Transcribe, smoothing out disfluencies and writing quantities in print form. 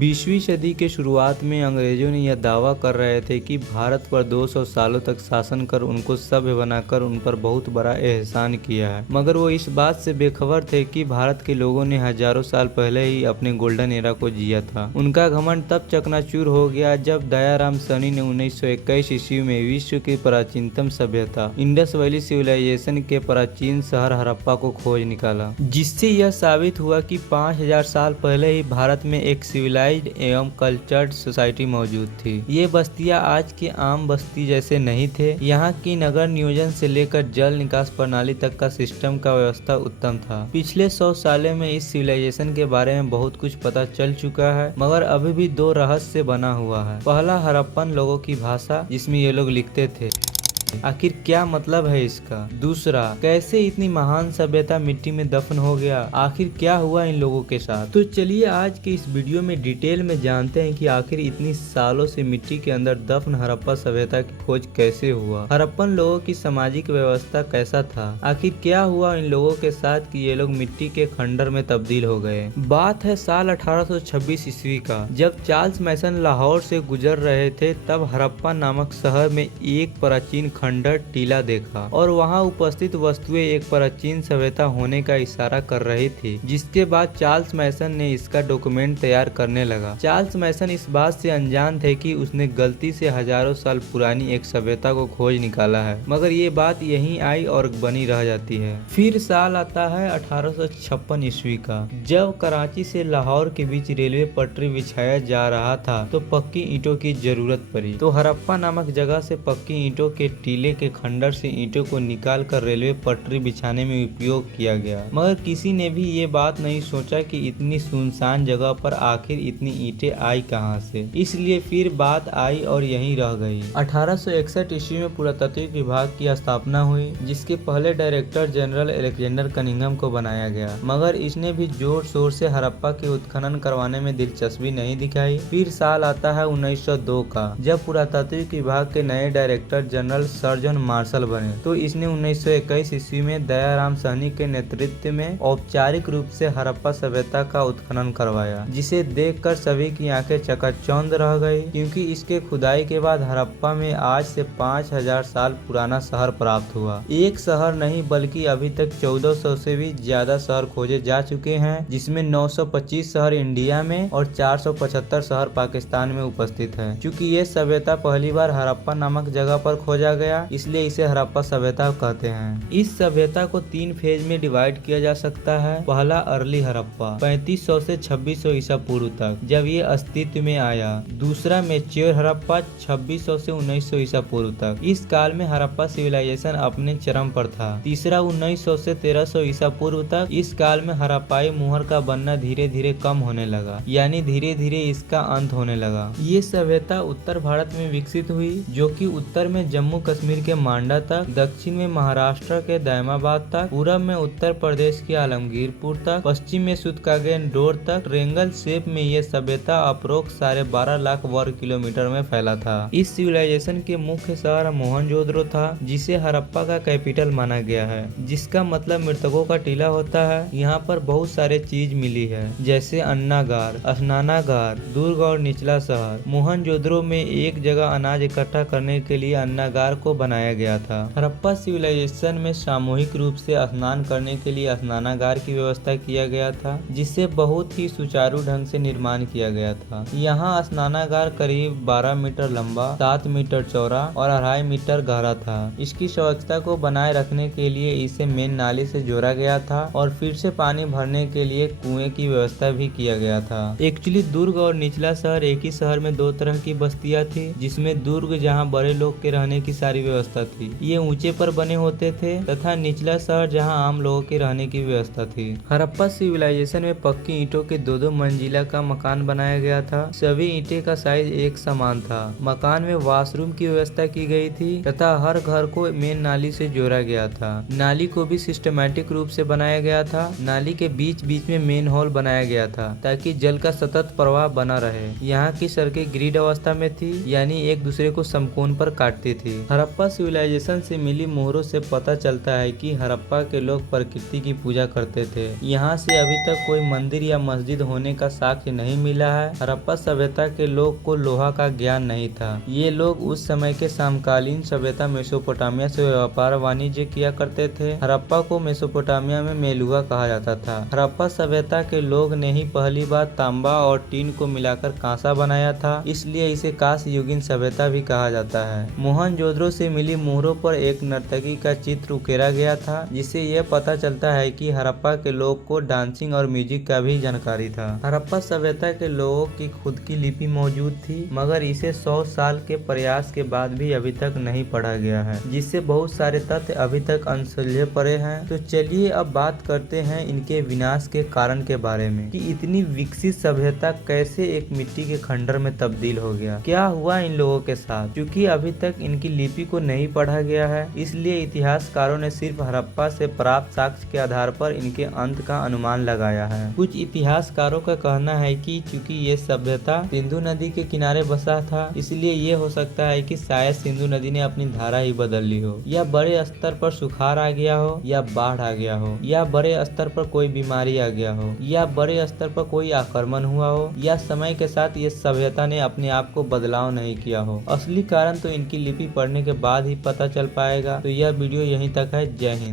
20वीं सदी के शुरुआत में अंग्रेजों ने यह दावा कर रहे थे कि भारत पर 200 सालों तक शासन कर उनको सभ्य बनाकर उन पर बहुत बड़ा एहसान किया है, मगर वो इस बात से बेखबर थे कि भारत के लोगों ने हजारों साल पहले ही अपने गोल्डन एरा को जिया था। उनका घमंड तब चकनाचूर हो गया जब दयाराम सैनी ने 1921 ईस्वी में विश्व की प्राचीनतम सभ्यता इंडस वैली सिविलाइजेशन के प्राचीन शहर हड़प्पा को खोज निकाला, जिससे यह साबित हुआ कि 5000 साल पहले ही भारत में एक सिविलाइज्ड एवं कल्चर्ड सोसाइटी मौजूद थी। ये बस्तियां आज की आम बस्ती जैसे नहीं थे। यहाँ की नगर नियोजन से लेकर जल निकास प्रणाली तक का सिस्टम का व्यवस्था उत्तम था। पिछले 100 सालों में इस सिविलाइजेशन के बारे में बहुत कुछ पता चल चुका है, मगर अभी भी दो रहस्य बना हुआ है। पहला, हड़प्पन लोगों की भाषा जिसमें ये लोग लिखते थे, आखिर क्या मतलब है इसका। दूसरा, कैसे इतनी महान सभ्यता मिट्टी में दफन हो गया, आखिर क्या हुआ इन लोगों के साथ। तो चलिए आज के इस वीडियो में डिटेल में जानते हैं कि आखिर इतनी सालों से मिट्टी के अंदर दफन हड़प्पा सभ्यता की खोज कैसे हुआ, हड़प्पन लोगों की सामाजिक व्यवस्था कैसा था, आखिर क्या हुआ इन लोगों के साथ कि ये लोग मिट्टी के खंडर में तब्दील हो गए। बात है साल 1826 ईस्वी का, जब चार्ल्स मैसन लाहौर से गुजर रहे थे, तब हड़प्पा नामक शहर में एक प्राचीन खंडर टीला देखा और वहां उपस्थित वस्तुएं एक प्राचीन सभ्यता होने का इशारा कर रही थी, जिसके बाद चार्ल्स मैसन ने इसका डॉक्यूमेंट तैयार करने लगा। चार्ल्स मैसन इस बात से अनजान थे कि उसने गलती से हजारों साल पुरानी एक सभ्यता को खोज निकाला है, मगर ये बात यहीं आई और बनी रह जाती है। फिर साल आता है 1856 ईस्वी का, जब कराची से लाहौर के बीच रेलवे पटरी बिछाया जा रहा था तो पक्की ईंटों की जरूरत पड़ी। तो हड़प्पा नामक जगह से पक्की ईंटों के टीले के खंडर से ईंटों को निकाल कर रेलवे पटरी बिछाने में उपयोग किया गया, मगर किसी ने भी ये बात नहीं सोचा कि इतनी सुनसान जगह पर आखिर इतनी ईंटें आई कहां से। इसलिए फिर बात आई और यहीं रह गई। 1861 ईस्वी में पुरातत्व विभाग की स्थापना हुई, जिसके पहले डायरेक्टर जनरल अलेक्जेंडर कनिंघम को बनाया गया, मगर इसने भी जोर शोर से हड़प्पा के उत्खनन करवाने में दिलचस्पी नहीं दिखाई। फिर साल आता है 1902 का, जब पुरातत्व विभाग के नए डायरेक्टर जनरल सर्जन मार्शल बने, तो इसने 1921 ईस्वी में दयाराम सैनी के नेतृत्व में औपचारिक रूप से हड़प्पा सभ्यता का उत्खनन करवाया, जिसे देखकर सभी की आंखें चकाचौंध रह गई, क्योंकि इसके खुदाई के बाद हड़प्पा में आज से 5000 साल पुराना शहर प्राप्त हुआ। एक शहर नहीं बल्कि अभी तक 1400 से भी ज्यादा शहर खोजे जा चुके हैं, जिसमें 925 शहर इंडिया में और 475 शहर पाकिस्तान में उपस्थित है। चूँकि ये सभ्यता पहली बार हड़प्पा नामक जगह पर खोजा गया, इसलिए इसे हड़प्पा सभ्यता कहते हैं। इस सभ्यता को 3 फेज में डिवाइड किया जा सकता है। पहला, अर्ली हड़प्पा 3500 से 2600 ईसा पूर्व तक, जब ये अस्तित्व में आया। दूसरा, मैच्योर हड़प्पा 2600 से 1900 ईसा पूर्व तक, इस काल में हड़प्पा सिविलाइजेशन अपने चरम पर था। तीसरा, 1900 से 1300 ईसा पूर्व तक, इस काल में हड़प्पाई मुहर का बनना धीरे धीरे कम होने लगा, यानी धीरे धीरे इसका अंत होने लगा। ये सभ्यता उत्तर भारत में विकसित हुई, जो कि उत्तर में जम्मू कश्मीर के मांडा तक, दक्षिण में महाराष्ट्र के दायमाबाद तक, पूरब में उत्तर प्रदेश के आलमगीरपुर तक, पश्चिम में सुतकागेन-डोर तक। ट्रेंगल शेप में ये सभ्यता अप्रोक्स 12.5 लाख वर्ग किलोमीटर में फैला था। इस सिविलाइजेशन के मुख्य शहर मोहनजोदड़ो था, जिसे हड़प्पा का कैपिटल माना गया है, जिसका मतलब मृतकों का टीला होता है। यहाँ पर बहुत सारे चीज मिली है, जैसे अन्नागार, स्नानागार, दुर्ग और निचला शहर। मोहनजोदड़ो में एक जगह अनाज इकट्ठा करने के लिए अन्नागार को बनाया गया था। हड़प्पा सिविलाइजेशन में सामूहिक रूप से स्नान करने के लिए स्नानागार की व्यवस्था किया गया था, जिसे बहुत ही सुचारू ढंग से निर्माण किया गया था। यहाँ स्नानागार करीब 12 मीटर लंबा, 7 मीटर चौड़ा और 2.5 मीटर गहरा था। इसकी स्वच्छता को बनाए रखने के लिए इसे मेन नाली से जोड़ा गया था और फिर से पानी भरने के लिए कुएं की व्यवस्था भी किया गया था। एक्चुअली दुर्ग और निचला शहर एक ही शहर में 2 तरह की बस्तियां थी, जिसमें दुर्ग जहाँ बड़े लोग के रहने की सारी व्यवस्था थी, ये ऊंचे पर बने होते थे, तथा निचला शहर जहां आम लोगों के रहने की व्यवस्था थी। हड़प्पा सिविलाइजेशन में पक्की ईंटों के 2-2 मंजिला का मकान बनाया गया था। सभी ईंटें का साइज एक समान था। मकान में वॉशरूम की व्यवस्था की गई थी तथा हर घर को मेन नाली से जोड़ा गया था। नाली को भी सिस्टमैटिक रूप से बनाया गया था। नाली के बीच बीच में मेन हॉल बनाया गया था ताकि जल का सतत प्रवाह बना रहे। यहाँ की सड़कें ग्रिड अवस्था में थी, यानी एक दूसरे को समकोण पर काटती थी। हड़प्पा सिविलाइजेशन से मिली मोहरों से पता चलता है कि हड़प्पा के लोग प्रकृति की पूजा करते थे। यहाँ से अभी तक कोई मंदिर या मस्जिद होने का साक्ष्य नहीं मिला है। हड़प्पा सभ्यता के लोग को लोहा का ज्ञान नहीं था। ये लोग उस समय के समकालीन सभ्यता मेसोपोटामिया से व्यापार वाणिज्य किया करते थे। हड़प्पा को मेसोपोटामिया में मेलुआ कहा जाता था। हड़प्पा सभ्यता के लोग ने ही पहली बार तांबा और टीन को मिलाकर कांसा बनाया था, इसलिए इसे कांस्य युगीन सभ्यता भी कहा जाता है। मोहनजोदड़ो से मिली मोहरों पर एक नर्तकी का चित्र उकेरा गया था, जिससे यह पता चलता है कि हड़प्पा के लोग को डांसिंग और म्यूजिक का भी जानकारी था। हड़प्पा सभ्यता के लोगों की खुद की लिपि मौजूद थी, मगर इसे 100 साल के प्रयास के बाद भी अभी तक नहीं पढ़ा गया है, जिससे बहुत सारे तथ्य अभी तक अनसुलझे पड़े हैं। तो चलिए अब बात करते हैं इनके विनाश के कारण के बारे में, कि इतनी विकसित सभ्यता कैसे एक मिट्टी के खंडर में तब्दील हो गया। क्या हुआ इन लोगों के साथ? क्योंकि अभी तक इनकी लिपि को नहीं पढ़ा गया है, इसलिए इतिहासकारों ने सिर्फ हड़प्पा से प्राप्त साक्ष्य के आधार पर इनके अंत का अनुमान लगाया है। कुछ इतिहासकारों का कहना है कि चूंकि ये सभ्यता सिंधु नदी के किनारे बसा था, इसलिए ये हो सकता है कि शायद सिंधु नदी ने अपनी धारा ही बदल ली हो, या बड़े स्तर पर सुखाड़ आ गया हो, या बाढ़ आ गया हो, या बड़े स्तर पर कोई बीमारी आ गया हो, या बड़े स्तर पर कोई आक्रमण हुआ हो, या समय के साथ ये सभ्यता ने अपने आप को बदलाव नहीं किया हो। असली कारण तो इनकी लिपि पढ़ने के बाद ही पता चल पाएगा। तो यह वीडियो यहीं तक है। जय हिंद।